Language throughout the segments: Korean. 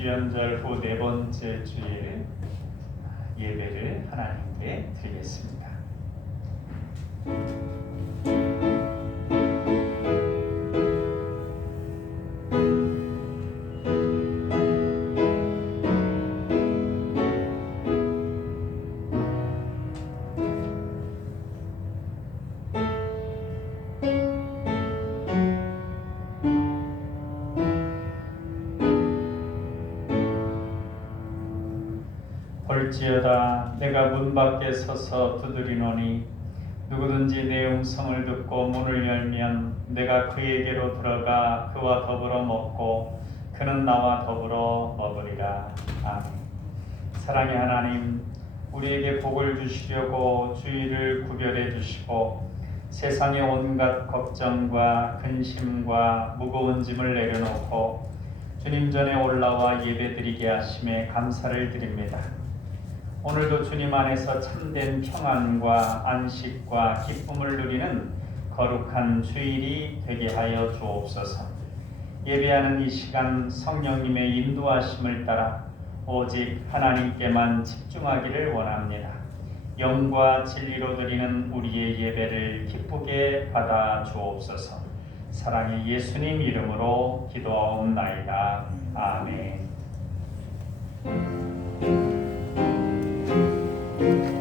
주연절 후 네 번째 주일 예배를 하나님께 드리겠습니다. 볼지어다 내가 문 밖에 서서 두드리노니 누구든지 내 음성을 듣고 문을 열면 내가 그에게로 들어가 그와 더불어 먹고 그는 나와 더불어 먹으리라. 아멘. 사랑의 하나님, 우리에게 복을 주시려고 주일을 구별해 주시고 세상의 온갖 걱정과 근심과 무거운 짐을 내려놓고 주님 전에 올라와 예배드리게 하심에 감사를 드립니다. 오늘도 주님 안에서 참된 평안과 안식과 기쁨을 누리는 거룩한 주일이 되게 하여 주옵소서. 예배하는 이 시간 성령님의 인도하심을 따라 오직 하나님께만 집중하기를 원합니다. 영과 진리로 드리는 우리의 예배를 기쁘게 받아 주옵소서. 사랑의 예수님 이름으로 기도하옵나이다. 아멘. 주의 하나님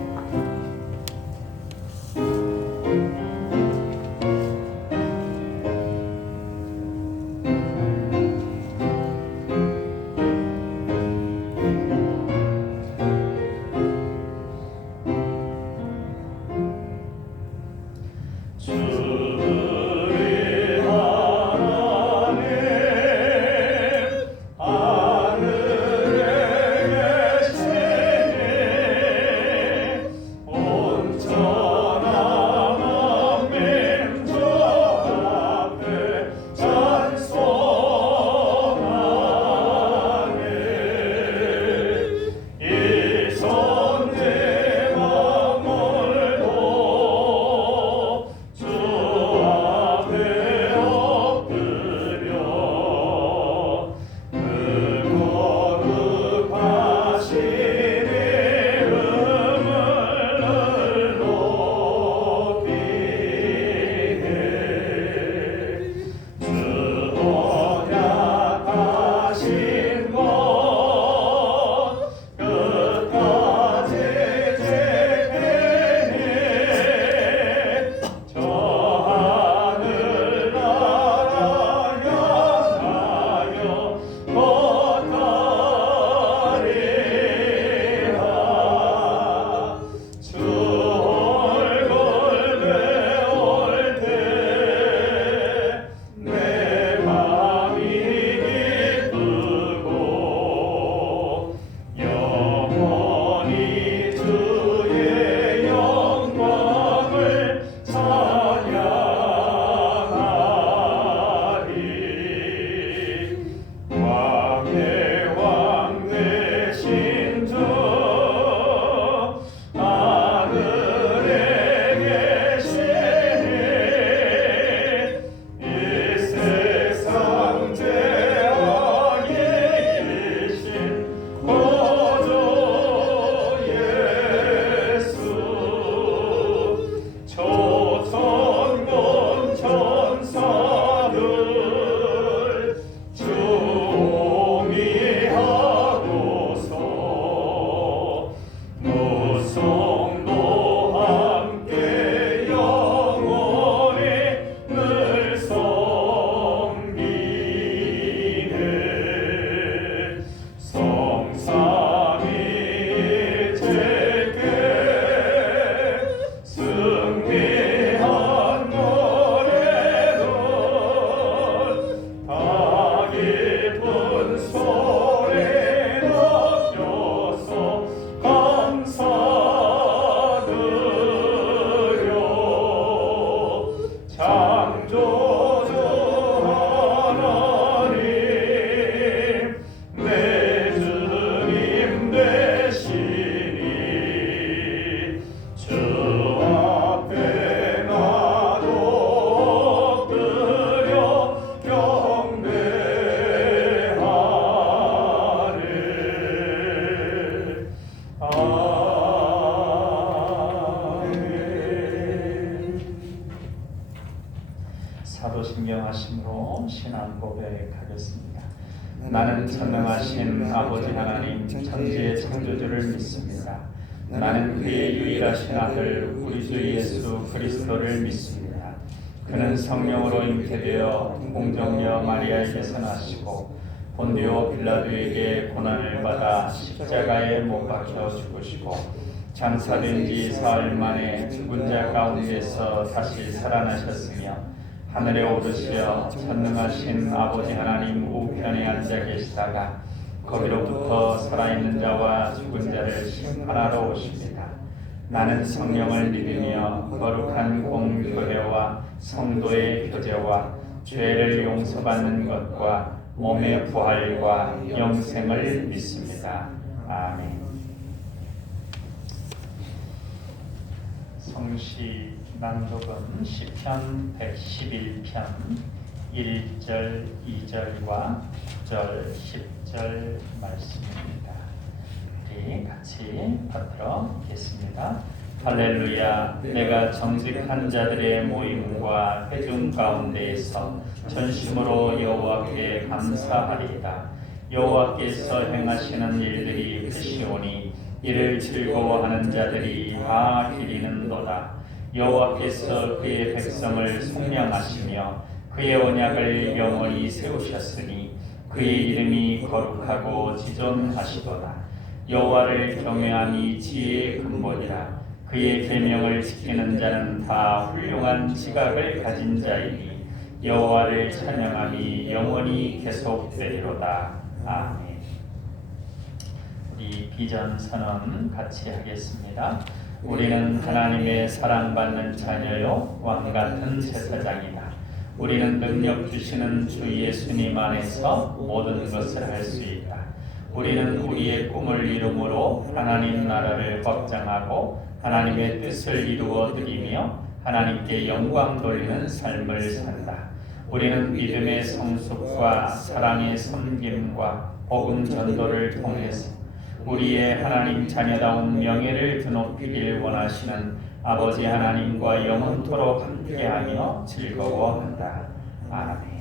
고백하겠습니다. 나는 전능하신 아버지 하나님 천지의 창조주를 믿습니다. 나는 그의 유일하신 아들 우리 주 예수 그리스도를 믿습니다. 그는 성령으로 잉태되어 공정녀 마리아에게서 나시고 본디오 빌라도에게 고난을 받아 십자가에 못 박혀 죽으시고 장사된 지 사흘 만에 죽은 자 가운데서 다시 살아나셨으며 하늘에 오르시어 전능하신 아버지 하나님 우편에 앉아 계시다가 거기로부터 살아있는 자와 죽은 자를 심판하러 오십니다. 나는 성령을 믿으며 거룩한 공교회와 성도의 교제와 죄를 용서받는 것과 몸의 부활과 영생을 믿습니다. 아멘. 성시 낭독은 시편 111편 1절, 2절과 9절, 10절 말씀입니다. 우리 같이 받들어 보겠습니다. 할렐루야. 내가 정직한 자들의 모임과 회중 가운데에서 전심으로 여호와께 감사하리이다. 여호와께서 행하시는 일들이 크시오니 이를 즐거워하는 자들이 다 기리는도다. 여호와께서 그의 백성을 속량하시며 그의 언약을 영원히 세우셨으니 그의 이름이 거룩하고 지존하시도다. 여호와를 경외함이 지혜의 근본이라. 그의 계명을 지키는 자는 다 훌륭한 지각을 가진 자이니 여호와를 찬양함이 영원히 계속되리로다. 아멘. 우리 비전 선언 같이 하겠습니다. 우리는 하나님의 사랑받는 자녀요 왕같은 제사장이다. 우리는 능력 주시는 주 예수님 안에서 모든 것을 할 수 있다. 우리는 우리의 꿈을 이룸으로 하나님 나라를 확장하고 하나님의 뜻을 이루어 드리며 하나님께 영광 돌리는 삶을 산다. 우리는 믿음의 성숙과 사랑의 섬김과 복음 전도를 통해서 우리의 하나님 자녀다운 명예를 드높이길 원하시는 아버지 하나님과 영원토록 함께하며 즐거워한다. 아멘.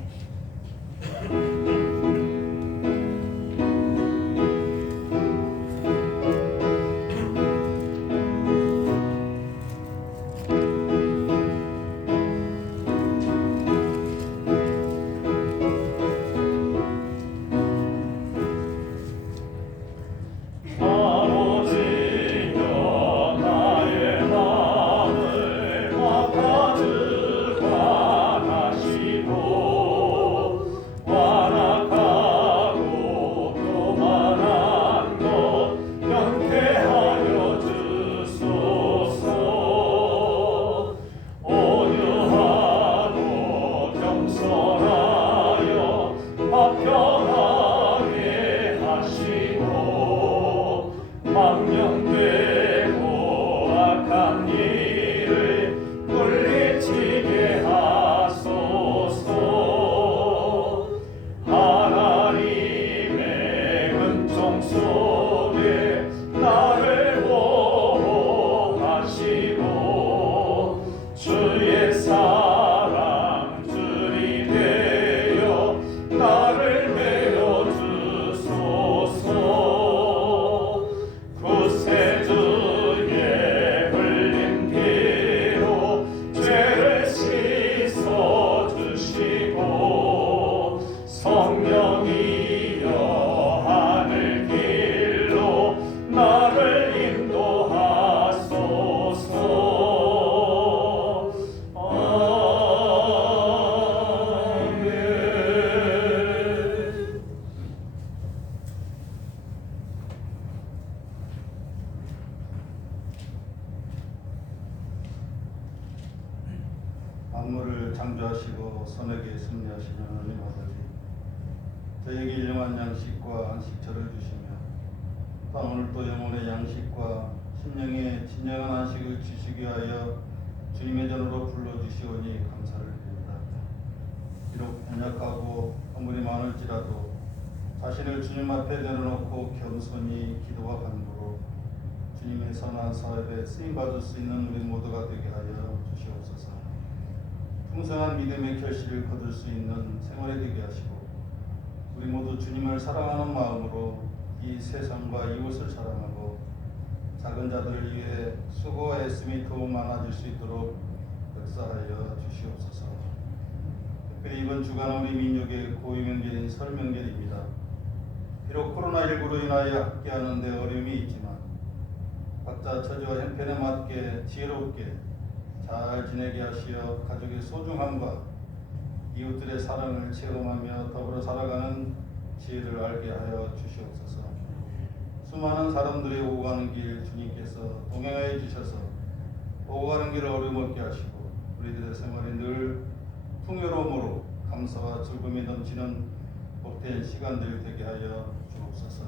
만물을 창조하시고 선에게 승리하시는 하나님 아버지, 저에게 일용할 양식과 안식처를 주시며 또 오늘 또 영혼의 양식과 심령의 진정한 안식을 주시기 위하여 주님의 전으로 불러주시오니 감사를 드립니다. 비록 연약하고 허물이 많을지라도 자신을 주님 앞에 내려놓고 겸손히 기도와 간구로 주님의 선한 사업에 쓰임받을 수 있는 우리 모두가 되게 하여 주시옵소서. 풍성한 믿음의 결실을 거둘 수 있는 생활이 되게 하시고 우리 모두 주님을 사랑하는 마음으로 이 세상과 이웃을 사랑하고 작은 자들을 위해 수고와 애씀이 더욱 많아질 수 있도록 역사하여 주시옵소서. 특별히 이번 주간 우리 민족의 고유명절인 설명절입니다. 비록 코로나19로 인하여 함께하는 데 어려움이 있지만 각자 처지와 형편에 맞게 지혜롭게 잘 지내게 하시어 가족의 소중함과 이웃들의 사랑을 체험하며 더불어 살아가는 지혜를 알게 하여 주시옵소서. 수많은 사람들이 오고 가는 길 주님께서 동행하여 주셔서 오고 가는 길을 어려움 없게 하시고 우리들의 생활이 늘 풍요로움으로 감사와 즐거움이 넘치는 복된 시간들 되게 하여 주옵소서.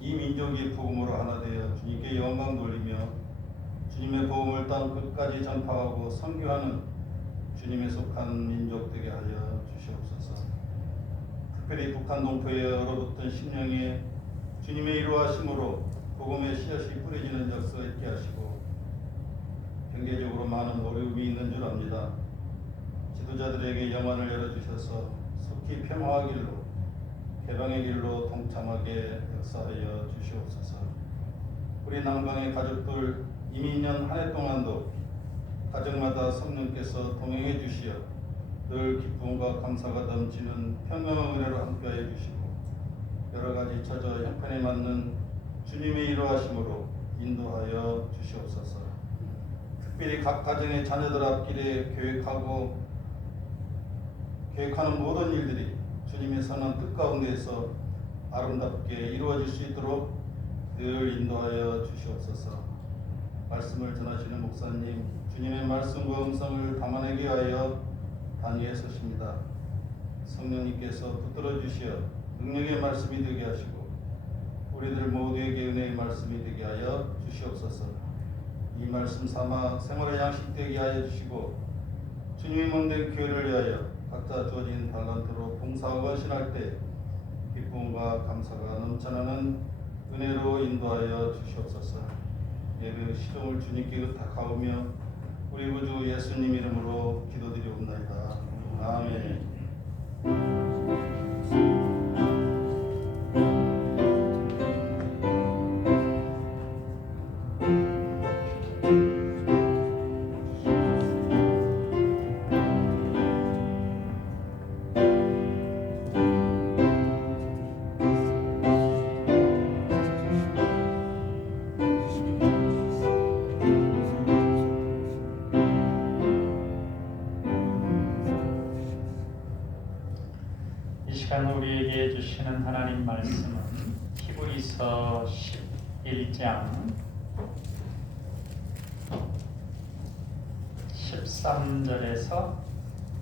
이 민족이 복음으로 하나 되어 주님께 영광 돌리며 주님의 복음을 땅 끝까지 전파하고 선교하는 주님에 속한 민족 되게 하여 주시옵소서. 특별히 북한 동포에 얼어붙은 심령에 주님의 이루하심으로 복음의 씨앗이 뿌려지는 역사가 있게 하시고 경제적으로 많은 어려움이 있는 줄 압니다. 지도자들에게 영안을 열어주셔서 속히 평화의 길로 개방의 길로 동참하게 역사하여 주시옵소서. 우리 남강의 가족들 이민년 한 해 동안도 가정마다 성령께서 동행해 주시어 늘 기쁨과 감사가 넘치는 평강의 은혜로 함께하여 주시고 여러 가지 처저 형편에 맞는 주님의 이루하심으로 인도하여 주시옵소서. 특별히 각 가정의 자녀들 앞길에 계획하는 모든 일들이 주님의 선한 뜻 가운데에서 아름답게 이루어질 수 있도록 늘 인도하여 주시옵소서. 말씀을 전하시는 목사님, 주님의 말씀과 음성을 담아내게 하여 단위에 서십니다. 성령님께서 붙들어 주시어 능력의 말씀이 되게 하시고 우리들 모두에게 은혜의 말씀이 되게 하여 주시옵소서. 이 말씀 삼아 생활의 양식 되게 하여 주시고 주님의 몸된 교회를 위하여 각자 주어진 달란트로 봉사하고 헌신할 때 기쁨과 감사가 넘쳐나는 은혜로 인도하여 주시옵소서. 예배 시종을 주님께 의탁하오며 우리 구주 예수님 이름으로 기도드리옵나이다. 아멘. 이 시간 우리에게 주시는 하나님 말씀은 히브리서 11장 13절에서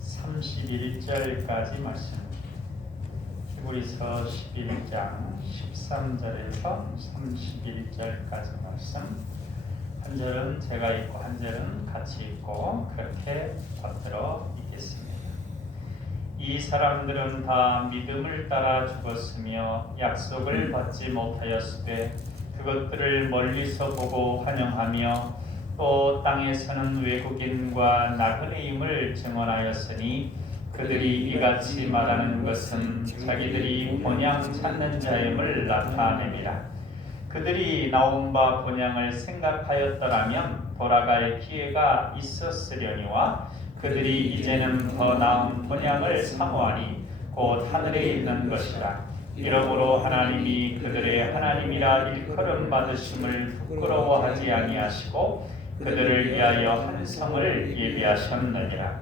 31절까지 말씀입니다. 히브리서 11장 13절에서 31절까지 말씀. 한 절은 제가 읽고 한 절은 같이 읽고 그렇게 받들어 읽겠습니다. 이 사람들은 다 믿음을 따라 죽었으며 약속을 받지 못하였으되 그것들을 멀리서 보고 환영하며 또 땅에서는 외국인과 나그네임을 증언하였으니 그들이 이같이 말하는 것은 자기들이 본향 찾는 자임을 나타냅니다. 그들이 나온 바 본향을 생각하였더라면 돌아갈 기회가 있었으려니와 그들이 이제는 더 나은 본향을 사모하니 곧 하늘에 있는 것이라. 이러므로 하나님이 그들의 하나님이라 일컬음 받으심을 부끄러워하지 아니하시고 그들을 위하여 한 성을 예비하셨느니라.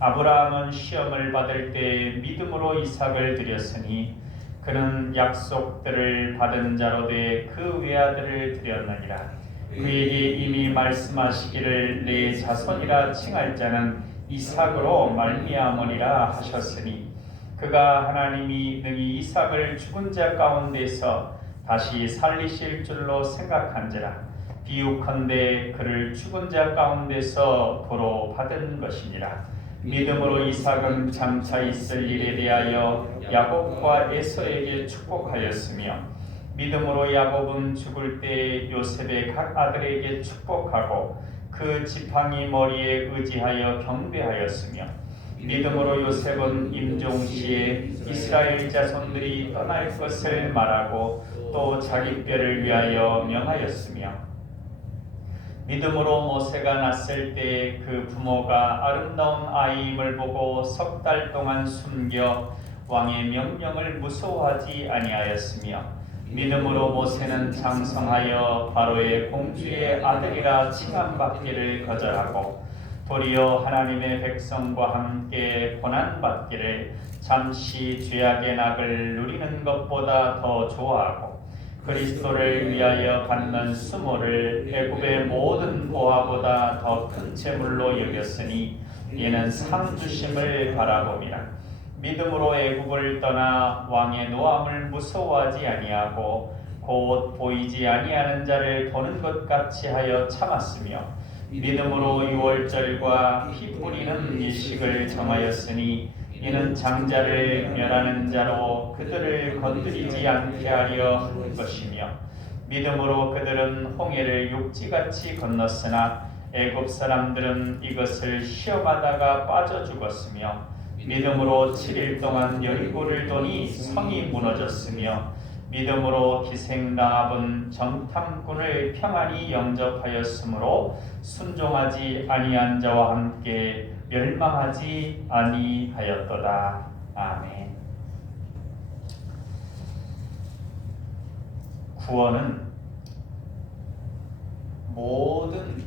아브라함은 시험을 받을 때 믿음으로 이삭을 드렸으니 그는 약속들을 받은 자로 돼 그 외아들을 드렸느니라. 그에게 이미 말씀하시기를 내 자손이라 칭할 자는 이삭으로 말미암으리라 하셨으니 그가 하나님이 능히 이삭을 죽은 자 가운데서 다시 살리실 줄로 생각한지라. 비유컨대 그를 죽은 자 가운데서 도로 받은 것이니라. 믿음으로 이삭은 장차 있을 일에 대하여 야곱과 에서에게 축복하였으며 믿음으로 야곱은 죽을 때 요셉의 각 아들에게 축복하고 그 지팡이 머리에 의지하여 경배하였으며 믿음으로 요셉은 임종시에 이스라엘 자손들이 떠날 것을 말하고 또 자기 뼈를 위하여 명하였으며, 믿음으로 모세가 낳았을 때 그 부모가 아름다운 아이임을 보고 석 달 동안 숨겨 왕의 명령을 무서워하지 아니하였으며, 믿음으로 모세는 장성하여 바로의 공주의 아들이라 칭함받기를 거절하고 도리어 하나님의 백성과 함께 고난받기를 잠시 죄악의 낙을 누리는 것보다 더 좋아하고 그리스도를 위하여 받는 수모를 애굽의 모든 보화보다 더 큰 재물로 여겼으니 이는 상 주심을 바라봄이라. 믿음으로 애굽을 떠나 왕의 노함을 무서워하지 아니하고 곧 보이지 아니하는 자를 보는 것 같이 하여 참았으며, 믿음으로 유월절과 피 뿌리는 일식을 정하였으니 이는 장자를 멸하는 자로 그들을 건드리지 않게 하려 한 것이며, 믿음으로 그들은 홍해를 육지같이 건넜으나 애굽 사람들은 이것을 시험하다가 빠져 죽었으며, 믿음으로 7일 동안 여리고를 도니 성이 무너졌으며, 믿음으로 기생라합은 정탐꾼을 평안히 영접하였으므로 순종하지 아니한 자와 함께 멸망하지 아니하였도다. 아멘. 구원은 모든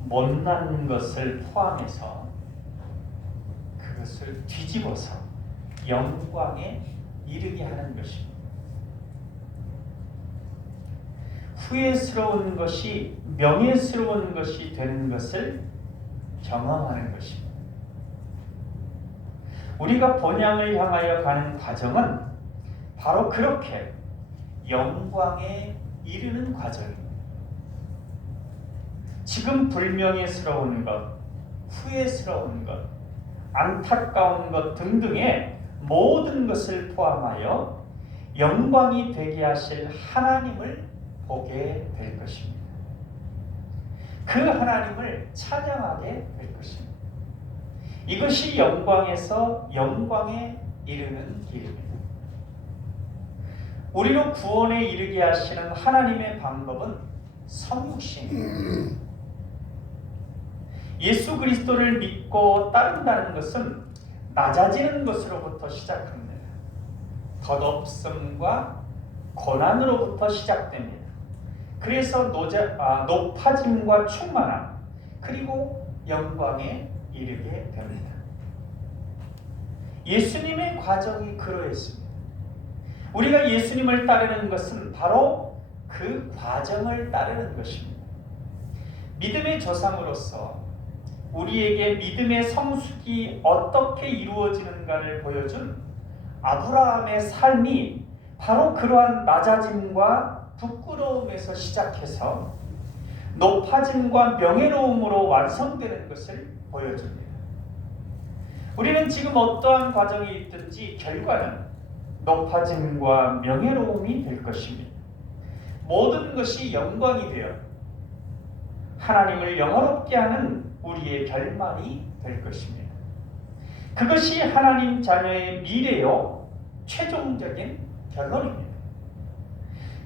못난 것을 포함해서 그것을 뒤집어서 영광에 이르게 하는 것입니다. 후회스러운 것이 명예스러운 것이 되는 것을 경험하는 것입니다. 우리가 본향을 향하여 가는 과정은 바로 그렇게 영광에 이르는 과정입니다. 지금 불명예스러운 것, 후회스러운 것, 안타까운 것 등등의 모든 것을 포함하여 영광이 되게 하실 하나님을 보게 될 것입니다. 그 하나님을 찬양하게 될 것입니다. 이것이 영광에서 영광에 이르는 길입니다. 우리로 구원에 이르게 하시는 하나님의 방법은 성육신입니다. 예수 그리스도를 믿고 따른다는 것은 낮아지는 것으로부터 시작합니다. 덧없음과 고난으로부터 시작됩니다. 그래서 높아짐과 충만함, 그리고 영광에 이르게 됩니다. 예수님의 과정이 그러했습니다. 우리가 예수님을 따르는 것은 바로 그 과정을 따르는 것입니다. 믿음의 조상으로서 우리에게 믿음의 성숙이 어떻게 이루어지는가를 보여준 아브라함의 삶이 바로 그러한 낮아짐과 부끄러움에서 시작해서 높아짐과 명예로움으로 완성되는 것을 보여줍니다. 우리는 지금 어떠한 과정이 있든지 결과는 높아짐과 명예로움이 될 것입니다. 모든 것이 영광이 되어 하나님을 영화롭게 하는 우리의 결말이 될 것입니다. 그것이 하나님 자녀의 미래요 최종적인 결론입니다.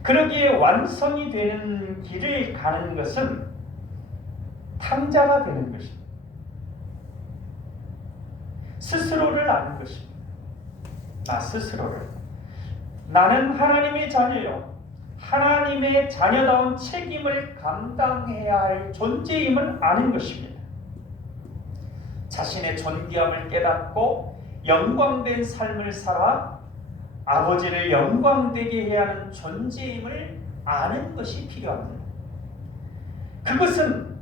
그러기에 완성이 되는 길을 가는 것은 탕자가 되는 것입니다. 스스로를 아는 것입니다. 나 스스로를. 나는 하나님의 자녀요. 하나님의 자녀다운 책임을 감당해야 할 존재임을 아는 것입니다. 자신의 존귀함을 깨닫고 영광된 삶을 살아 아버지를 영광되게 해야 하는 존재임을 아는 것이 필요합니다. 그것은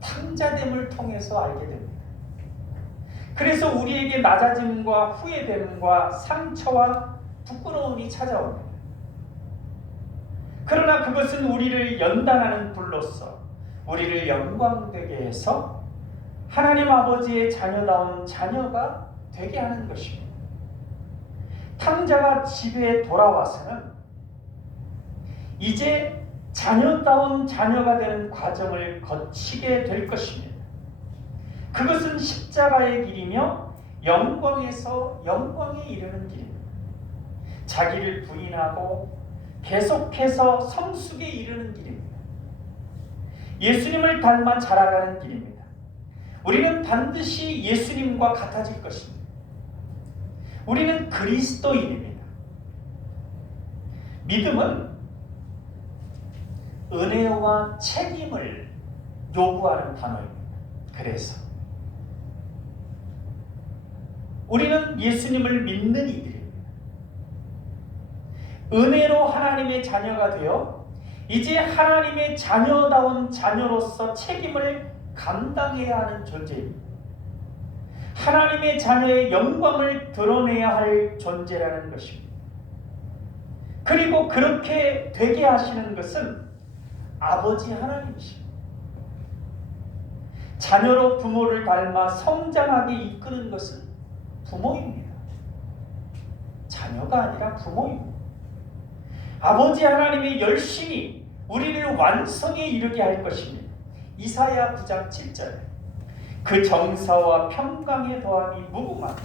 탕자됨을 통해서 알게 됩니다. 그래서 우리에게 낮아짐과 후회됨과 상처와 부끄러움이 찾아옵니다. 그러나 그것은 우리를 연단하는 불로서 우리를 영광되게 해서 하나님 아버지의 자녀다운 자녀가 되게 하는 것입니다. 탕자가 집에 돌아와서는 이제 자녀다운 자녀가 되는 과정을 거치게 될 것입니다. 그것은 십자가의 길이며 영광에서 영광에 이르는 길입니다. 자기를 부인하고 계속해서 성숙에 이르는 길입니다. 예수님을 닮아 자라가는 길입니다. 우리는 반드시 예수님과 같아질 것입니다. 우리는 그리스도인입니다. 믿음은 은혜와 책임을 요구하는 단어입니다. 그래서 우리는 예수님을 믿는 이들입니다. 은혜로 하나님의 자녀가 되어 이제 하나님의 자녀다운 자녀로서 책임을 감당해야 하는 존재입니다. 하나님의 자녀의 영광을 드러내야 할 존재라는 것입니다. 그리고 그렇게 되게 하시는 것은 아버지 하나님이십니다. 자녀로 부모를 닮아 성장하게 이끄는 것은 부모입니다. 자녀가 아니라 부모입니다. 아버지 하나님이 열심히 우리를 완성에 이르게 할 것입니다. 이사야 9장 7절 그 정사와 평강의 더함이 무궁하며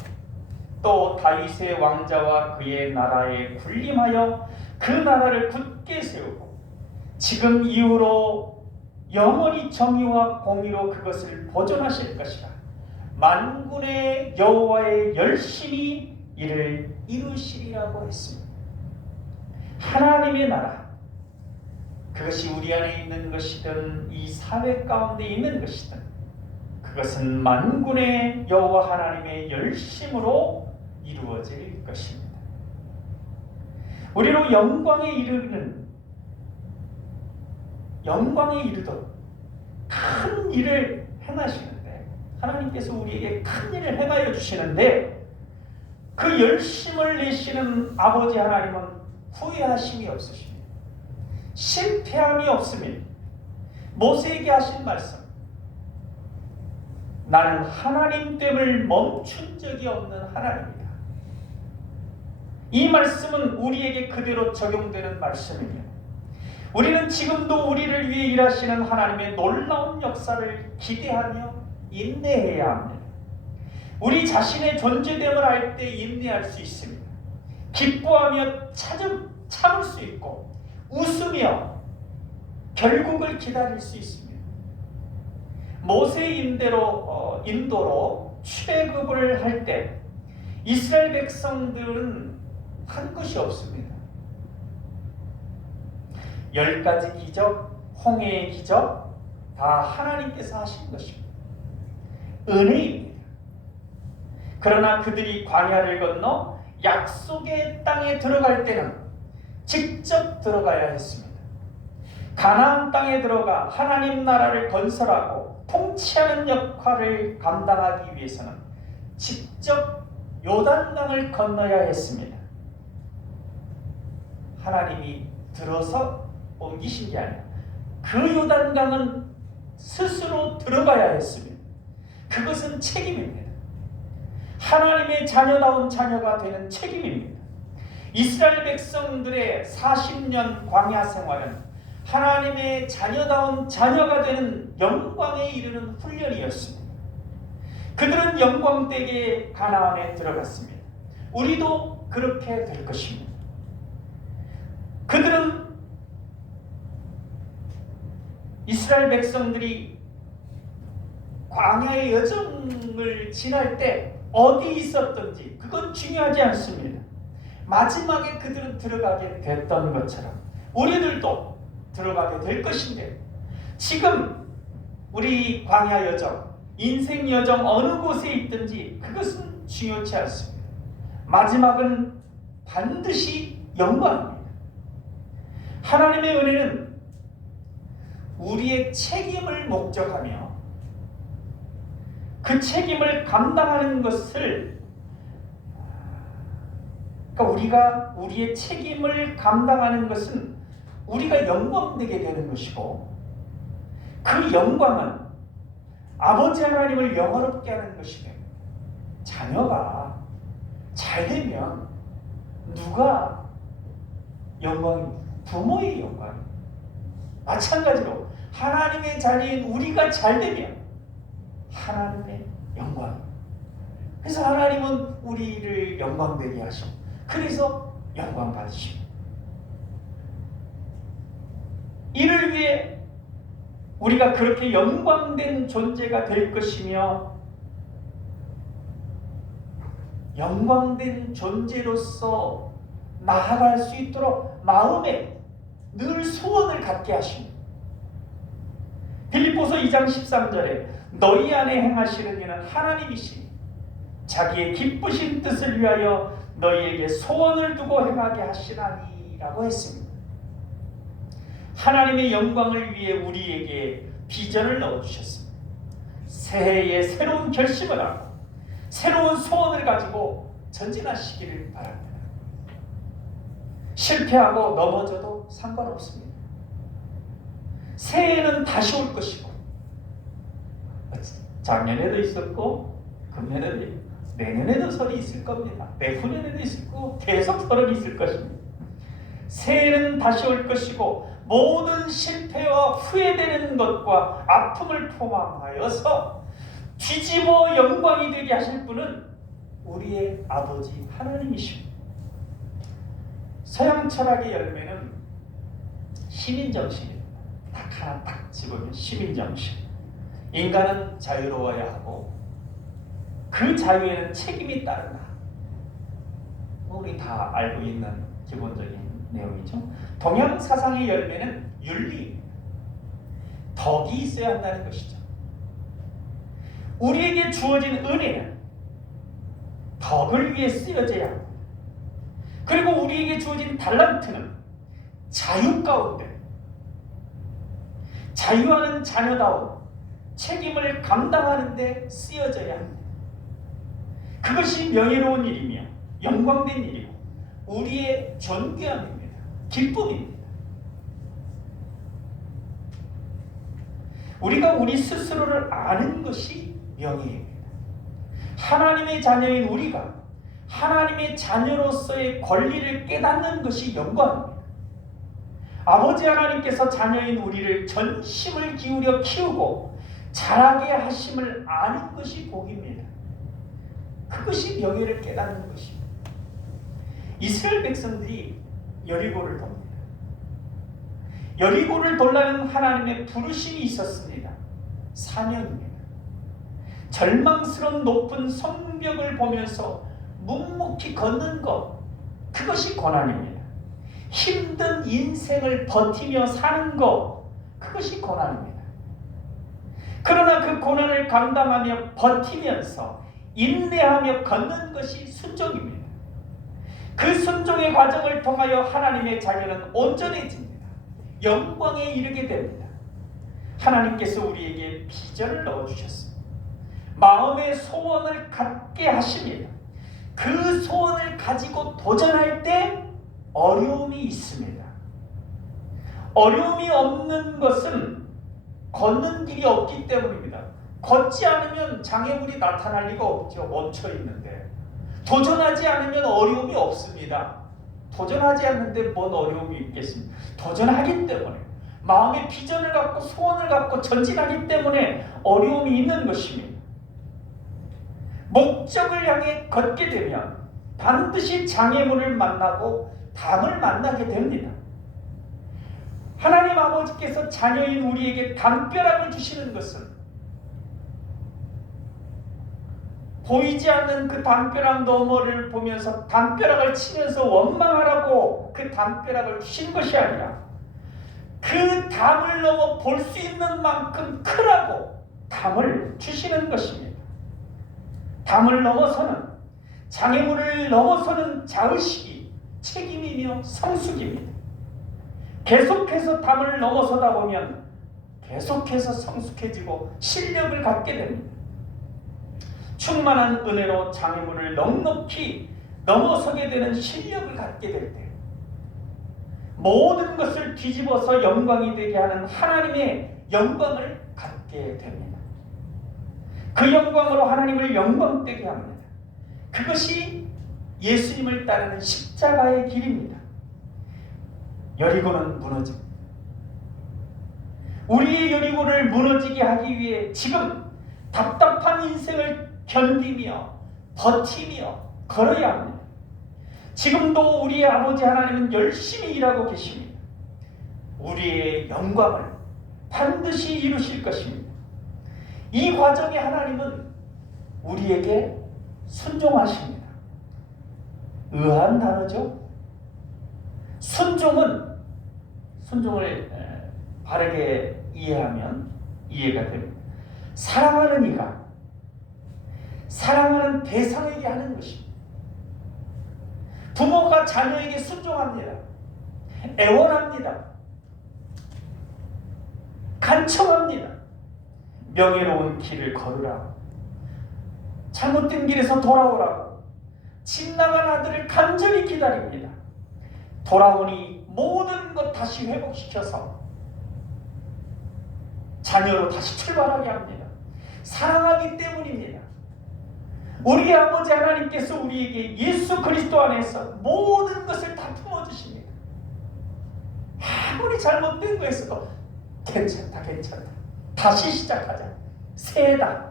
또 다윗의 왕자와 그의 나라에 군림하여 그 나라를 굳게 세우고 지금 이후로 영원히 정의와 공의로 그것을 보존하실 것이라. 만군의 여호와의 열심히 이를 이루시리라고 했습니다. 하나님의 나라, 그것이 우리 안에 있는 것이든 이 사회 가운데 있는 것이든 그것은 만군의 여호와 하나님의 열심으로 이루어질 것입니다. 우리로 영광에 이르도록 큰 일을 행하시는데, 하나님께서 우리에게 큰 일을 행하여 주시는데 그 열심을 내시는 아버지 하나님은 후회하심이 없으십니다. 실패함이 없습니다. 모세에게 하신 말씀, 나는 하나님됨을 멈춘 적이 없는 하나님이다. 이 말씀은 우리에게 그대로 적용되는 말씀이며 우리는 지금도 우리를 위해 일하시는 하나님의 놀라운 역사를 기대하며 인내해야 합니다. 우리 자신의 존재됨을 알 때 인내할 수 있습니다. 기뻐하며 참을 수 있고 웃으며 결국을 기다릴 수 있습니다. 모세의 인도로 출애굽을 할 때 이스라엘 백성들은 한 것이 없습니다. 10가지 기적, 홍해의 기적 다 하나님께서 하신 것입니다. 은혜입니다. 그러나 그들이 광야를 건너 약속의 땅에 들어갈 때는 직접 들어가야 했습니다. 가나안 땅에 들어가 하나님 나라를 건설하고 통치하는 역할을 감당하기 위해서는 직접 요단강을 건너야 했습니다. 하나님이 들어서 옮기신 게 아니라 그 요단강은 스스로 들어가야 했습니다. 그것은 책임입니다. 하나님의 자녀다운 자녀가 되는 책임입니다. 이스라엘 백성들의 40년 광야 생활은 하나님의 자녀다운 자녀가 되는 영광에 이르는 훈련이었습니다. 그들은 영광되게 가나안에 들어갔습니다. 우리도 그렇게 될 것입니다. 그들은 이스라엘 백성들이 광야의 여정을 지날 때 어디 있었던지 그건 중요하지 않습니다. 마지막에 그들은 들어가게 됐던 것처럼 우리들도 들어가게 될 것인데, 지금 우리 광야 여정, 인생 여정 어느 곳에 있든지 그것은 중요치 않습니다. 마지막은 반드시 영광입니다. 하나님의 은혜는 우리의 책임을 목적하며 그 책임을 감당하는 것을, 그러니까 우리가 우리의 책임을 감당하는 것은 우리가 영광되게 되는 것이고, 그 영광은 아버지 하나님을 영화롭게 하는 것이 됩니다. 자녀가 잘 되면 누가 영광입니까? 부모의 영광입니다. 마찬가지로 하나님의 자녀인 우리가 잘 되면 하나님의 영광. 그래서 하나님은 우리를 영광되게 하시고, 그래서 영광 받으시고, 이를 위해 우리가 그렇게 영광된 존재가 될 것이며, 영광된 존재로서 나아갈 수 있도록 마음에 늘 소원을 갖게 하십니다. 빌립보서 2장 13절에 너희 안에 행하시는 이는 하나님이시니 자기의 기쁘신 뜻을 위하여 너희에게 소원을 두고 행하게 하시나니 라고 했습니다. 하나님의 영광을 위해 우리에게 비전을 넣어주셨습니다. 새해에 새로운 결심을 하고 새로운 소원을 가지고 전진하시기를 바랍니다. 실패하고 넘어져도 상관없습니다. 새해에는 다시 올 것이고, 작년에도 있었고 금년에도 있고 내년에도 설이 있을 겁니다. 내후년에도 있을 거고 계속 설이 있을 것입니다. 새해는 다시 올 것이고 모든 실패와 후회되는 것과 아픔을 포함하여서 뒤집어 영광이 되게 하실 분은 우리의 아버지 하나님이십니다. 서양 철학의 열매는 시민정신입니다. 딱 하나 딱 집으면 시민정신. 인간은 자유로워야 하고 그 자유에는 책임이 따른다. 우리 다 알고 있는 기본적인 내용이죠. 동양 사상의 열매는 윤리입니다. 덕이 있어야 한다는 것이죠. 우리에게 주어진 은혜는 덕을 위해 쓰여져야 합니다. 그리고 우리에게 주어진 달란트는 자유 가운데 자유하는 자녀다운 책임을 감당하는 데 쓰여져야 합니다. 그것이 명예로운 일이며 영광된 일이고 우리의 존귀함입니다. 기쁨입니다. 우리가 우리 스스로를 아는 것이 명예입니다. 하나님의 자녀인 우리가 하나님의 자녀로서의 권리를 깨닫는 것이 영광입니다. 아버지 하나님께서 자녀인 우리를 전심을 기울여 키우고 자라게 하심을 아는 것이 복입니다. 그것이 명예를 깨닫는 것입니다. 이스라엘 백성들이 여리고를 돕니다. 여리고를 돌라는 하나님의 부르심이 있었습니다. 사명입니다. 절망스러운 높은 성벽을 보면서 묵묵히 걷는 것, 그것이 고난입니다. 힘든 인생을 버티며 사는 것, 그것이 고난입니다. 그러나 그 고난을 감당하며 버티면서 인내하며 걷는 것이 순종입니다. 그 순종의 과정을 통하여 하나님의 자녀는 온전해집니다. 영광에 이르게 됩니다. 하나님께서 우리에게 비전을 넣어주셨습니다. 마음의 소원을 갖게 하십니다. 그 소원을 가지고 도전할 때 어려움이 있습니다. 어려움이 없는 것은 걷는 길이 없기 때문입니다. 걷지 않으면 장애물이 나타날 리가 없죠. 멈춰 있는데. 도전하지 않으면 어려움이 없습니다. 도전하지 않는데 뭔 어려움이 있겠습니까? 도전하기 때문에, 마음의 비전을 갖고 소원을 갖고 전진하기 때문에 어려움이 있는 것입니다. 목적을 향해 걷게 되면 반드시 장애물을 만나고 담을 만나게 됩니다. 하나님 아버지께서 자녀인 우리에게 담벼락을 주시는 것은 보이지 않는 그 담벼락 너머를 보면서 담벼락을 치면서 원망하라고 그 담벼락을 주신 것이 아니라 그 담을 넘어 볼 수 있는 만큼 크라고 담을 주시는 것입니다. 담을 넘어서는, 장애물을 넘어서는 자의식이 책임이며 성숙입니다. 계속해서 담을 넘어서다 보면 계속해서 성숙해지고 실력을 갖게 됩니다. 충만한 은혜로 장애물을 넉넉히 넘어서게 되는 실력을 갖게 될 때 모든 것을 뒤집어서 영광이 되게 하는 하나님의 영광을 갖게 됩니다. 그 영광으로 하나님을 영광되게 합니다. 그것이 예수님을 따르는 십자가의 길입니다. 여리고는 무너집니다. 우리의 여리고를 무너지게 하기 위해 지금 답답한 인생을 견디며 버티며 걸어야 합니다. 지금도 우리의 아버지 하나님은 열심히 일하고 계십니다. 우리의 영광을 반드시 이루실 것입니다. 이 과정에 하나님은 우리에게 순종하십니다. 의아한 단어죠. 순종을 바르게 이해하면 이해가 됩니다. 사랑하는 이가 사랑하는 대상에게 하는 것입니다. 부모가 자녀에게 순종합니다. 애원합니다. 간청합니다. 명예로운 길을 걸으라. 잘못된 길에서 돌아오라고 집 나간 아들을 간절히 기다립니다. 돌아오니 모든 것 다시 회복시켜서 자녀로 다시 출발하게 합니다. 사랑하기 때문입니다. 우리 아버지 하나님께서 우리에게 예수 그리스도 안에서 모든 것을 다 품어주십니다. 아무리 잘못된 거에서도 괜찮다. 다시 시작하자. 새다.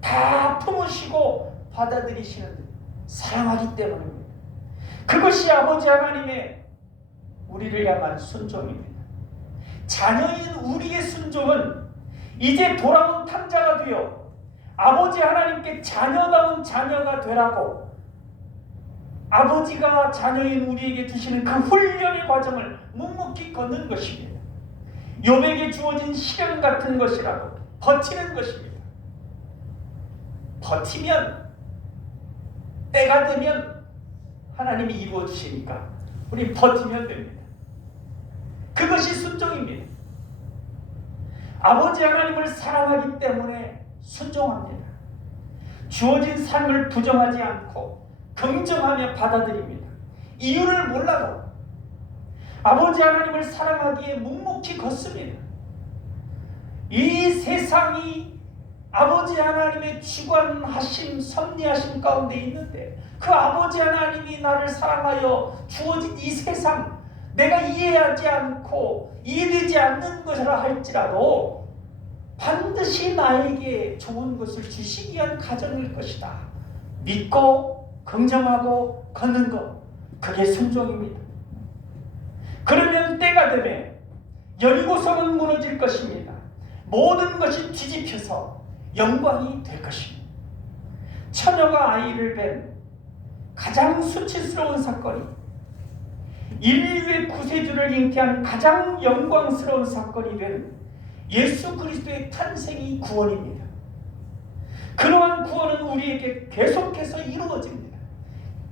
다 품으시고 받아들이시는 사랑하기 때문입니다. 그것이 아버지 하나님의 우리를 향한 순종입니다. 자녀인 우리의 순종은 이제 돌아온 탕자가 되어 아버지 하나님께 자녀다운 자녀가 되라고 아버지가 자녀인 우리에게 주시는 그 훈련의 과정을 묵묵히 걷는 것입니다. 욥에게 주어진 시련 같은 것이라고 버티는 것입니다. 버티면 때가 되면 하나님이 이루어 주시니까 우리 버티면 됩니다. 그것이 순종입니다. 아버지 하나님을 사랑하기 때문에 순종합니다. 주어진 삶을 부정하지 않고 긍정하며 받아들입니다. 이유를 몰라도 아버지 하나님을 사랑하기에 묵묵히 걷습니다. 이 세상이 아버지 하나님의 주관하심, 섭리하심 가운데 있는데 그 아버지 하나님이 나를 사랑하여 주어진 이 세상, 내가 이해하지 않고 이해되지 않는 것이라 할지라도 반드시 나에게 좋은 것을 주시기 위한 가정일 것이다. 믿고 긍정하고 걷는 것, 그게 순종입니다. 그러면 때가 되면 여리고성은 무너질 것입니다. 모든 것이 뒤집혀서 영광이 될 것입니다. 처녀가 아이를 뵌 가장 수치스러운 사건이 인류의 구세주를 잉태한 가장 영광스러운 사건이 된 예수 그리스도의 탄생이 구원입니다. 그러한 구원은 우리에게 계속해서 이루어집니다.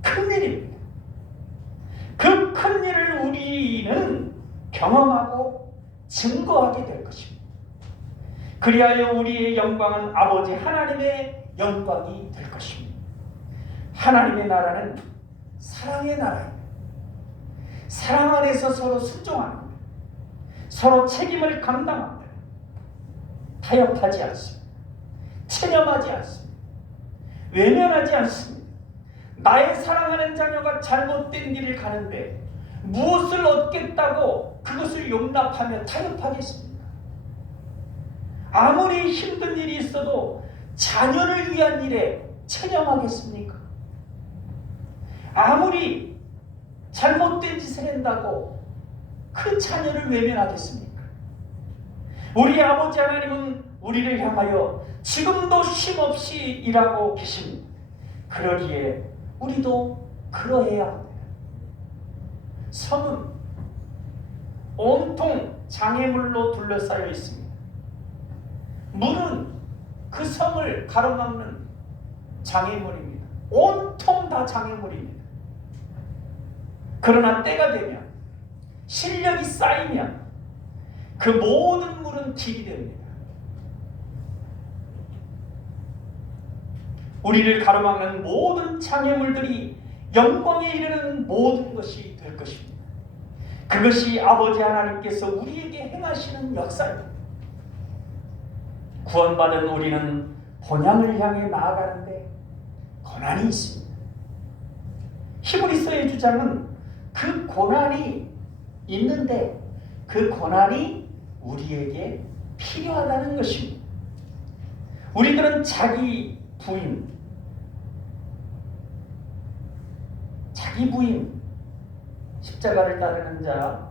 큰일입니다. 그 큰일을 우리는 경험하고 증거하게 될 것입니다. 그리하여 우리의 영광은 아버지 하나님의 영광이 될 것입니다. 하나님의 나라는 사랑의 나라입니다. 사랑 안에서 서로 순종합니다. 서로 책임을 감당합니다. 타협하지 않습니다. 체념하지 않습니다. 외면하지 않습니다. 나의 사랑하는 자녀가 잘못된 길을 가는데 무엇을 얻겠다고 그것을 용납하며 타협하겠습니까? 아무리 힘든 일이 있어도 자녀를 위한 일에 체념하겠습니까? 아무리 잘못된 짓을 한다고 그 자녀를 외면하겠습니까? 우리 아버지 하나님은 우리를 향하여 지금도 쉼없이 일하고 계십니다. 그러기에 우리도 그러해야 합니다. 섬은 온통 장애물로 둘러싸여 있습니다. 물은 그 섬을 가로막는 장애물입니다. 온통 다 장애물입니다. 그러나 때가 되면 실력이 쌓이면 그 모든 물은 길이 됩니다. 우리를 가로막는 모든 장애물들이 영광에 이르는 모든 것이 될 것입니다. 그것이 아버지 하나님께서 우리에게 행하시는 역사입니다. 구원받은 우리는 본향을 향해 나아가는데 고난이 있습니다. 히브리서의 주장은 그 고난이 있는데 그 고난이 우리에게 필요하다는 것입니다. 우리들은 자기 부인, 십자가를 따르는 자,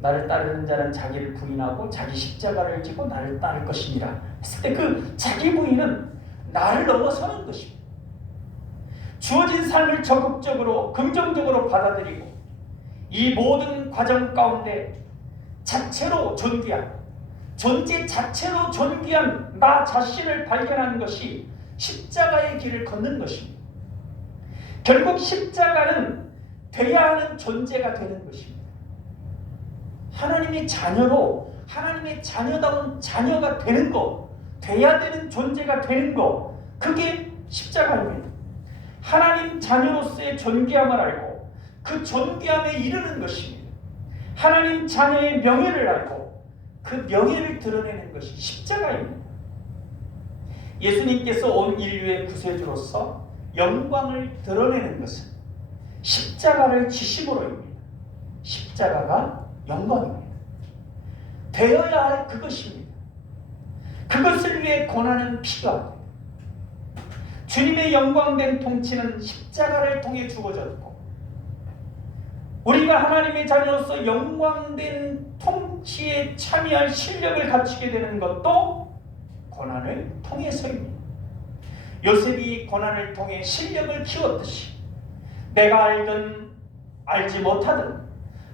나를 따르는 자는 자기를 부인하고 자기 십자가를 지고 나를 따를 것이니라 했을 때 그 자기 부인은 나를 넘어서는 것입니다. 주어진 삶을 적극적으로 긍정적으로 받아들이고 이 모든 과정 가운데 자체로 존귀한, 존재 자체로 존귀한 나 자신을 발견하는 것이 십자가의 길을 걷는 것입니다. 결국 십자가는 돼야 하는 존재가 되는 것입니다. 하나님의 자녀로 하나님의 자녀다운 자녀가 되는 것, 돼야 되는 존재가 되는 것, 그게 십자가입니다. 하나님 자녀로서의 존귀함을 알고 그 존귀함에 이르는 것입니다. 하나님 자녀의 명예를 알고 그 명예를 드러내는 것이 십자가입니다. 예수님께서 온 인류의 구세주로서 영광을 드러내는 것은 십자가를 지심으로입니다. 십자가가 영광입니다. 되어야 할 그것입니다. 그것을 위해 고난은 필요합니다. 주님의 영광된 통치는 십자가를 통해 주어졌고 우리가 하나님의 자녀로서 영광된 통치에 참여할 실력을 갖추게 되는 것도 고난을 통해서입니다. 요셉이 고난을 통해 실력을 키웠듯이 내가 알든 알지 못하든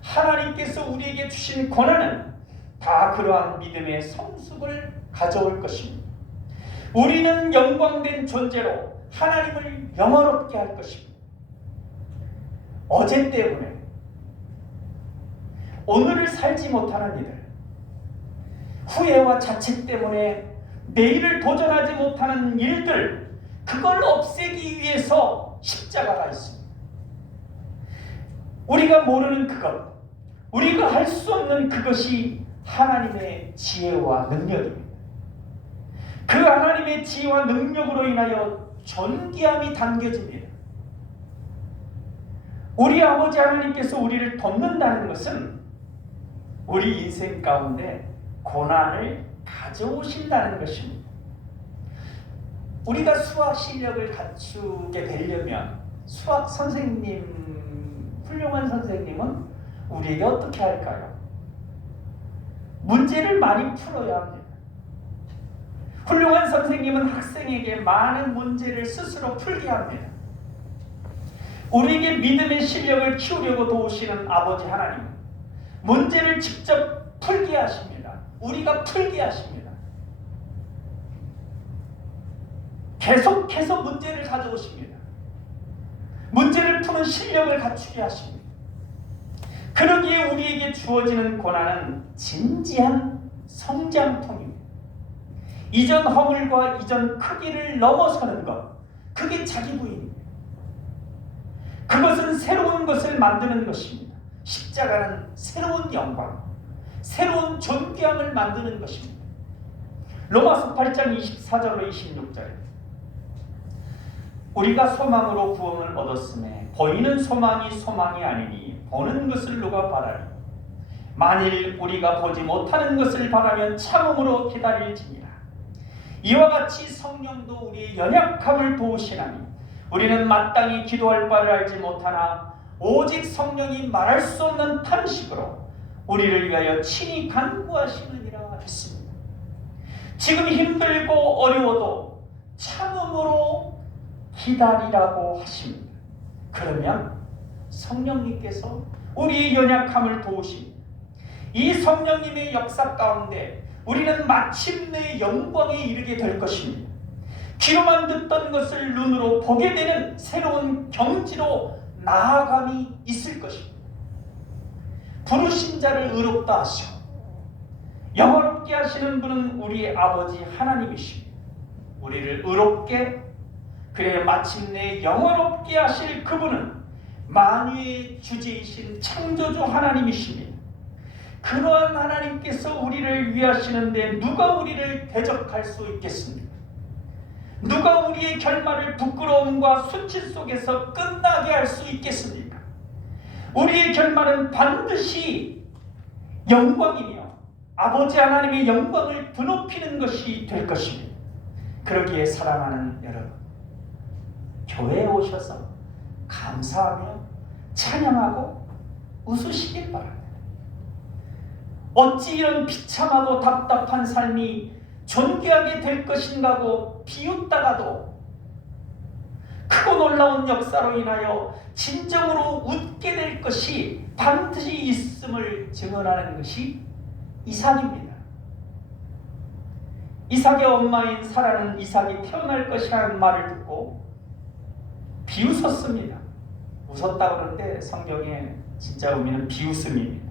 하나님께서 우리에게 주신 고난은 다 그러한 믿음의 성숙을 가져올 것입니다. 우리는 영광된 존재로 하나님을 영화롭게 할 것입니다. 어제 때문에 오늘을 살지 못하는 이들, 후회와 자책 때문에 내일을 도전하지 못하는 일들, 그걸 없애기 위해서 십자가가 있습니다. 우리가 모르는 그것, 우리가 할 수 없는 그것이 하나님의 지혜와 능력입니다. 그 하나님의 지혜와 능력으로 인하여 존귀함이 담겨집니다. 우리 아버지 하나님께서 우리를 돕는다는 것은 우리 인생 가운데 고난을 가져오신다는 것입니다. 우리가 수학 실력을 갖추게 되려면 수학 선생님, 훌륭한 선생님은 우리에게 어떻게 할까요? 문제를 많이 풀어야 합니다. 훌륭한 선생님은 학생에게 많은 문제를 스스로 풀게 합니다. 우리에게 믿음의 실력을 키우려고 도우시는 아버지 하나님, 문제를 직접 풀게 하십니다. 우리가 풀게 하십니다. 계속해서 문제를 가져오십니다. 문제를 푸는 실력을 갖추게 하십니다. 그러기에 우리에게 주어지는 고난은 진지한 성장통입니다. 이전 허물과 이전 크기를 넘어서는 것, 그게 자기 부인입니다. 그것은 새로운 것을 만드는 것입니다. 십자가는 새로운 영광, 새로운 존귀함을 만드는 것입니다. 로마서 8장 24절로 26절, 우리가 소망으로 구원을 얻었음에 보이는 소망이 소망이 아니니 보는 것을 누가 바라리. 만일 우리가 보지 못하는 것을 바라면 참음으로 기다릴지니라. 이와 같이 성령도 우리의 연약함을 도우시나니 우리는 마땅히 기도할 바를 알지 못하나 오직 성령이 말할 수 없는 탄식으로 우리를 위하여 친히 간구하시느니라 했습니다. 지금 힘들고 어려워도 참음으로 기다리라고 하십니다. 그러면 성령님께서 우리의 연약함을 도우십니다. 이 성령님의 역사 가운데 우리는 마침내 영광에 이르게 될 것입니다. 귀로만 듣던 것을 눈으로 보게 되는 새로운 경지로 나아감이 있을 것입니다. 부르신 자를 의롭다 하시고 영화롭게 하시는 분은 우리 아버지 하나님이십니다. 우리를 의롭게, 그래 마침내 영화롭게 하실 그분은 만유의 주제이신 창조주 하나님이십니다. 그러한 하나님께서 우리를 위하시는데 누가 우리를 대적할 수 있겠습니까? 누가 우리의 결말을 부끄러움과 수치 속에서 끝나게 할 수 있겠습니까? 우리의 결말은 반드시 영광이며 아버지 하나님의 영광을 드높이는 것이 될 것입니다. 그러기에 사랑하는 여러분, 교회에 오셔서 감사하며 찬양하고 웃으시길 바랍니다. 어찌 이런 비참하고 답답한 삶이 존귀하게 될 것인가고 비웃다가도 크고 놀라운 역사로 인하여 진정으로 웃게 될 것이 반드시 있음을 증언하는 것이 이삭입니다. 이삭의 엄마인 사라는 이삭이 태어날 것이라는 말을 듣고 비웃었습니다. 웃었다 그러는데 성경의 진짜 의미는 비웃음입니다.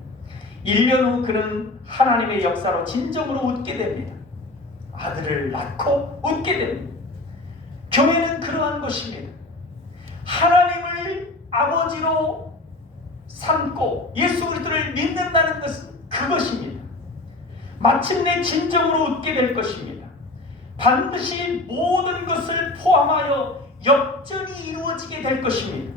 1년 후 그는 하나님의 역사로 진정으로 웃게 됩니다. 아들을 낳고 웃게 됩니다. 교회는 그러한 것입니다. 하나님을 아버지로 삼고 예수 그리스도를 믿는다는 것은 그것입니다. 마침내 진정으로 웃게 될 것입니다. 반드시 모든 것을 포함하여 역전이 이루어지게 될 것입니다.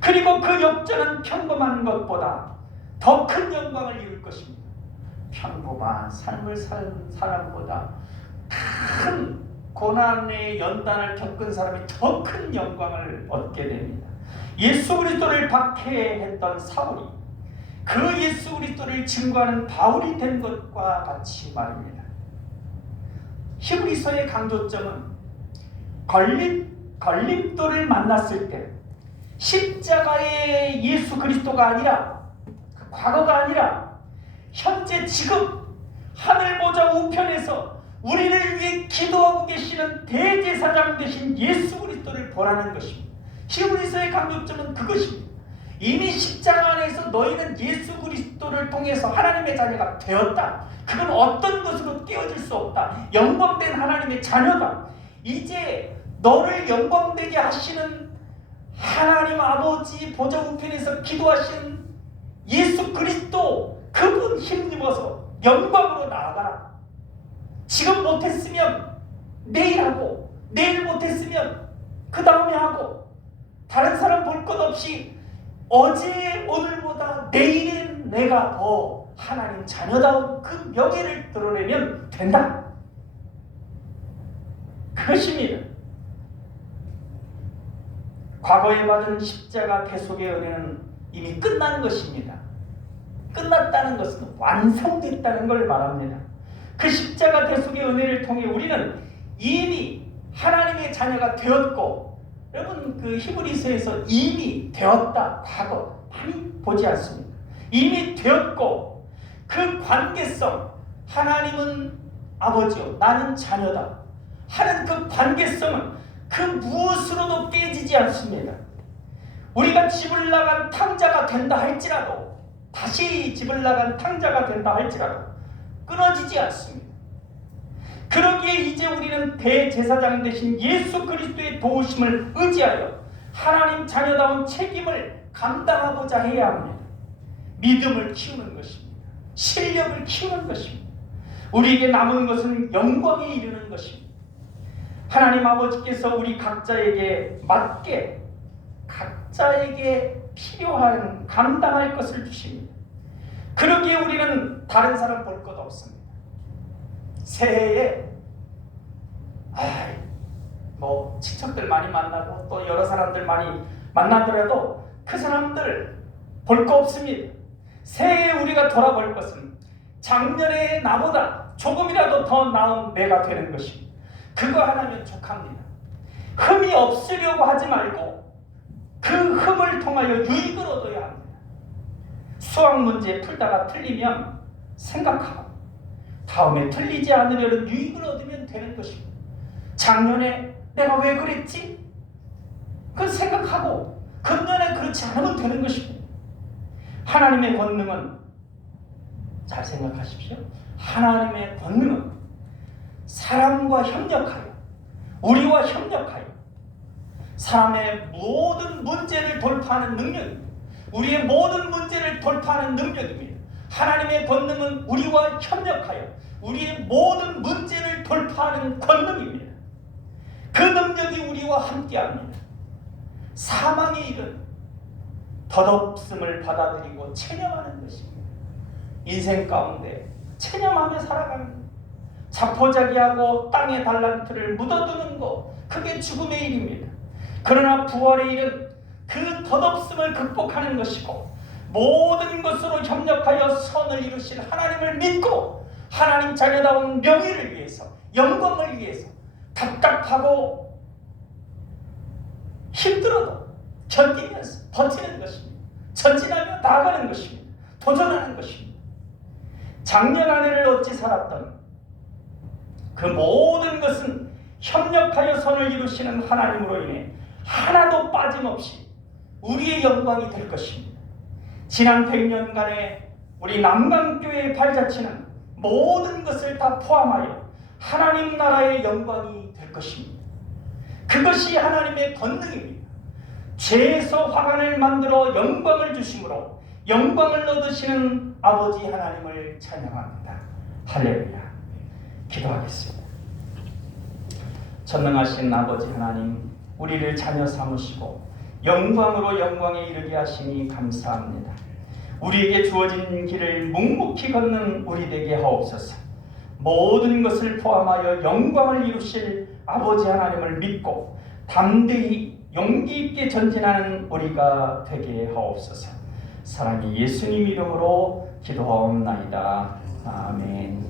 그리고 그 역전은 평범한 것보다 더 큰 영광을 이룰 것입니다. 평범한 삶을 산 사람보다 큰 고난의 연단을 겪은 사람이 더 큰 영광을 얻게 됩니다. 예수 그리스도를 박해했던 사울이 그 예수 그리스도를 증거하는 바울이 된 것과 같이 말입니다. 히브리서의 강조점은 걸림돌을 만났을 때 십자가의 예수 그리스도가 아니라 과거가 아니라 현재 지금 하늘 보좌 우편에서 우리를 위해 기도하고 계시는 대제사장 되신 예수 그리스도를 보라는 것입니다. 히브리서의 강조점은 그것입니다. 이미 십자가 안에서 너희는 예수 그리스도를 통해서 하나님의 자녀가 되었다. 그건 어떤 것으로 깨어질 수 없다. 영광된 하나님의 자녀다. 이제 너를 영광되게 하시는 하나님 아버지 보좌 우편에서 기도하신 예수 그리스도 그분 힘입어서 영광으로 나아가라. 지금 못했으면 내일 하고 내일 못했으면 그 다음에 하고 다른 사람 볼 것 없이 어제 오늘보다 내일은 내가 더 하나님 자녀다운 그 명예를 드러내면 된다. 그것입니다. 과거에 받은 십자가 대속의 은혜는 이미 끝난 것입니다. 끝났다는 것은 완성됐다는 걸 말합니다. 그 십자가 대속의 은혜를 통해 우리는 이미 하나님의 자녀가 되었고, 여러분 그 히브리서에서 이미 되었다 과거 많이 보지 않습니다. 이미 되었고 그 관계성, 하나님은 아버지요 나는 자녀다 하는 그 관계성은 그 무엇으로도 깨지지 않습니다. 우리가 집을 나간 탕자가 된다 할지라도, 다시 집을 나간 탕자가 된다 할지라도 끊어지지 않습니다. 그러기에 이제 우리는 대제사장 되신 예수 그리스도의 도우심을 의지하여 하나님 자녀다운 책임을 감당하고자 해야 합니다. 믿음을 키우는 것입니다. 실력을 키우는 것입니다. 우리에게 남은 것은 영광에 이르는 것입니다. 하나님 아버지께서 우리 각자에게 맞게 각자에게 필요한 감당할 것을 주십니다. 그러기에 우리는 다른 사람 볼 것 없습니다. 새해에 친척들 많이 만나고 또 여러 사람들 많이 만나더라도 그 사람들 볼 거 없습니다. 새해에 우리가 돌아볼 것은 작년에 나보다 조금이라도 더 나은 내가 되는 것입니다. 그거 하나면 족합니다. 흠이 없으려고 하지 말고 그 흠을 통하여 유익을 얻어야 합니다. 수학 문제 풀다가 틀리면 생각하고 다음에 틀리지 않으려는 유익을 얻으면 되는 것입니다. 작년에 내가 왜 그랬지? 그걸 생각하고 금년에 그렇지 않으면 되는 것입니다. 하나님의 권능은, 잘 생각하십시오. 하나님의 권능은 사람과 협력하여, 우리와 협력하여 사람의 모든 문제를 돌파하는 능력입니다. 우리의 모든 문제를 돌파하는 능력입니다. 하나님의 권능은 우리와 협력하여 우리의 모든 문제를 돌파하는 권능입니다. 그 능력이 우리와 함께합니다. 사망에 이른 덧없음을 받아들이고 체념하는 것입니다. 인생 가운데 체념하며 살아가는, 자포자기하고 땅의 달란트를 묻어두는 것, 그게 죽음의 일입니다. 그러나 부활의 일은 그 덧없음을 극복하는 것이고 모든 것으로 협력하여 선을 이루실 하나님을 믿고 하나님 자녀다운 명예를 위해서, 영광을 위해서 답답하고 힘들어도 견디면서 버티는 것입니다. 전진하며 나아가는 것입니다. 도전하는 것입니다. 작년 한 해를 어찌 살았던 그 모든 것은 협력하여 선을 이루시는 하나님으로 인해 하나도 빠짐없이 우리의 영광이 될 것입니다. 지난 100년간의 우리 남강교회의 발자취는 모든 것을 다 포함하여 하나님 나라의 영광이 될 것입니다. 그것이 하나님의 권능입니다. 죄에서 화관을 만들어 영광을 주심으로 영광을 얻으시는 아버지 하나님을 찬양합니다. 할렐루야. 기도하겠습니다. 전능하신 아버지 하나님, 우리를 자녀 삼으시고 영광으로 영광에 이르게 하시니 감사합니다. 우리에게 주어진 길을 묵묵히 걷는 우리 되게 하옵소서. 모든 것을 포함하여 영광을 이루실 아버지 하나님을 믿고 담대히 용기 있게 전진하는 우리가 되게 하옵소서. 사랑의 예수님 이름으로 기도하옵나이다. 아멘.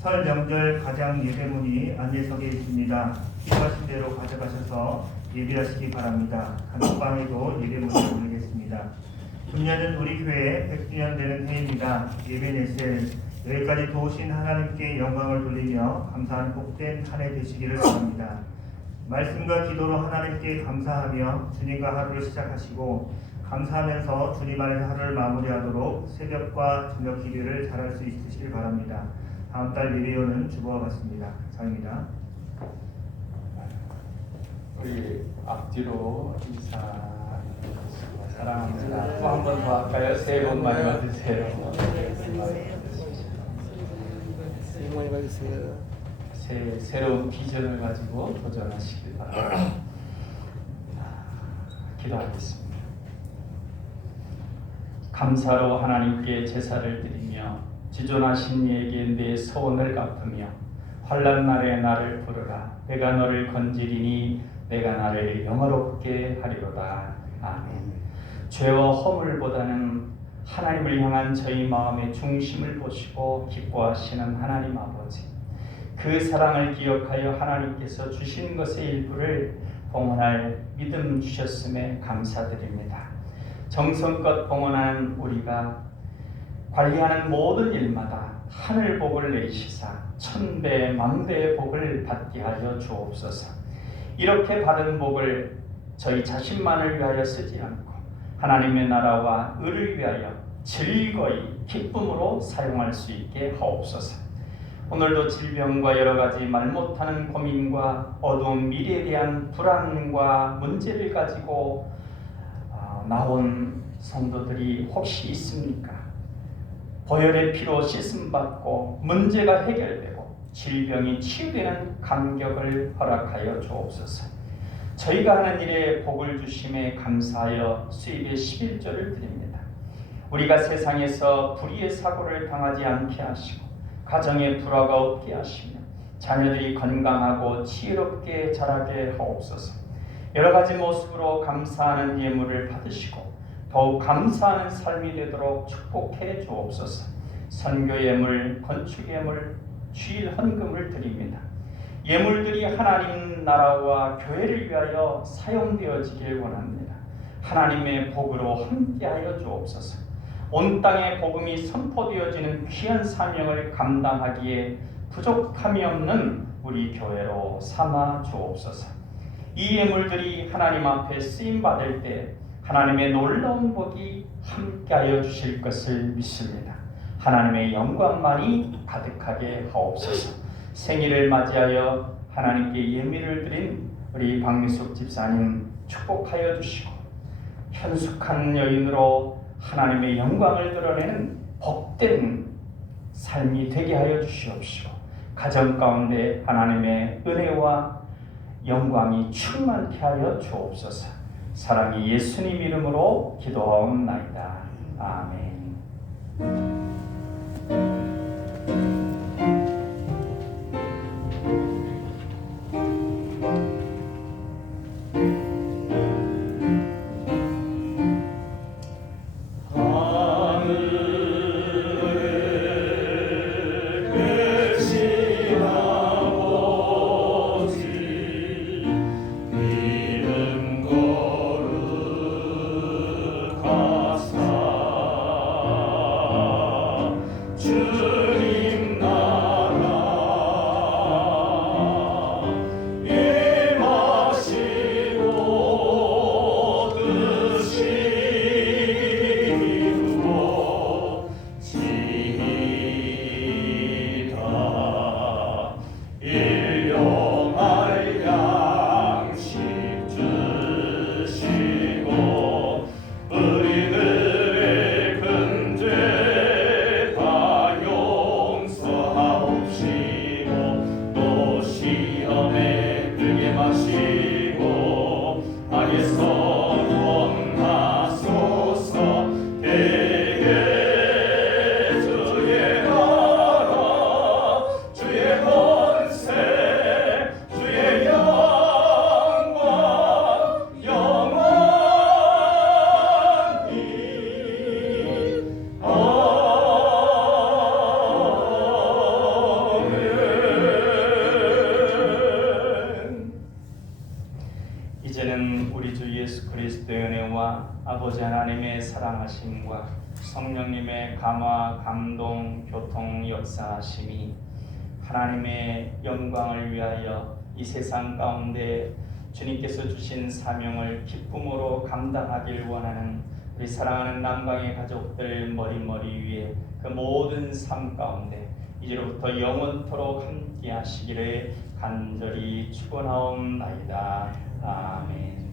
설 명절 가장 예배문이 안내석에 있습니다. 필요하신 대로 가져가셔서 예배하시기 바랍니다. 단톡방에도 예배문을 올리겠습니다. 금년은 우리 교회 100주년 되는 해입니다. 예배 내실 여기까지 도우신 하나님께 영광을 돌리며 감사하는 복된 한 해 되시기를 바랍니다. 말씀과 기도로 하나님께 감사하며 주님과 하루를 시작하시고 감사하면서 주님 안에서 하루를 마무리하도록 새벽과 저녁 기도를 잘할 수 있으시길 바랍니다. 다음 달 예배요는 주보와 같습니다. 감사합니다. 우리 앞뒤로 인사 사랑합니다. 또 한 번 더 할까요? 새해 복 많이 받으세요. 새해 많이 받으세요. 새로운 비전을 가지고 도전하시길 바랍니다. 기도하겠습니다. 감사로 하나님께 제사를 드리며 지존하신 이에게 내 소원을 갚으며 환난 날에 나를 부르라. 내가 너를 건지리니 내가 나를 영화롭게 하리로다. 아멘. 죄와 허물보다는 하나님을 향한 저희 마음의 중심을 보시고 기뻐하시는 하나님 아버지, 그 사랑을 기억하여 하나님께서 주신 것의 일부를 봉헌할 믿음 주셨음에 감사드립니다. 정성껏 봉헌하는 우리가 관리하는 모든 일마다 하늘 복을 내리시사 천배 만배의 복을 받게 하여 주옵소서. 이렇게 받은 복을 저희 자신만을 위하여 쓰지 않고 하나님의 나라와 의를 위하여 즐거이 기쁨으로 사용할 수 있게 하옵소서. 오늘도 질병과 여러 가지 말 못하는 고민과 어두운 미래에 대한 불안과 문제를 가지고 나온 성도들이 혹시 있습니까? 보혈의 피로 씻음받고 문제가 해결되고 질병이 치유되는 감격을 허락하여 주옵소서. 저희가 하는 일에 복을 주심에 감사하여 수입의 11조를 드립니다. 우리가 세상에서 불의의 사고를 당하지 않게 하시고 가정에 불화가 없게 하시며 자녀들이 건강하고 지혜롭게 자라게 하옵소서. 여러 가지 모습으로 감사하는 예물을 받으시고 더욱 감사하는 삶이 되도록 축복해 주옵소서. 선교 예물, 건축 예물, 주일 헌금을 드립니다. 예물들이 하나님 나라와 교회를 위하여 사용되어지길 원합니다. 하나님의 복으로 함께하여 주옵소서. 온 땅에 복음이 선포되어지는 귀한 사명을 감당하기에 부족함이 없는 우리 교회로 삼아 주옵소서. 이 예물들이 하나님 앞에 쓰임 받을 때 하나님의 놀라운 복이 함께하여 주실 것을 믿습니다. 하나님의 영광만이 가득하게 하옵소서. 생일을 맞이하여 하나님께 예물을 드린 우리 박미숙 집사님 축복하여 주시고 현숙한 여인으로 하나님의 영광을 드러내는 복된 삶이 되게 하여 주시옵시고 가정 가운데 하나님의 은혜와 영광이 충만케 하여 주옵소서. 사랑이 예수님 이름으로 기도하옵나이다. 아멘. 이제는 우리 주 예수 그리스도의 은혜와 아버지 하나님의 사랑하심과 성령님의 감화, 감동, 교통, 역사하심이 하나님의 영광을 위하여 이 세상 가운데 주님께서 주신 사명을 기쁨으로 감당하길 원하는 우리 사랑하는 남강의 가족들 머리머리 위에 그 모든 삶 가운데 이제로부터 영원토록 함께 하시기를 간절히 축원하옵나이다. 아멘.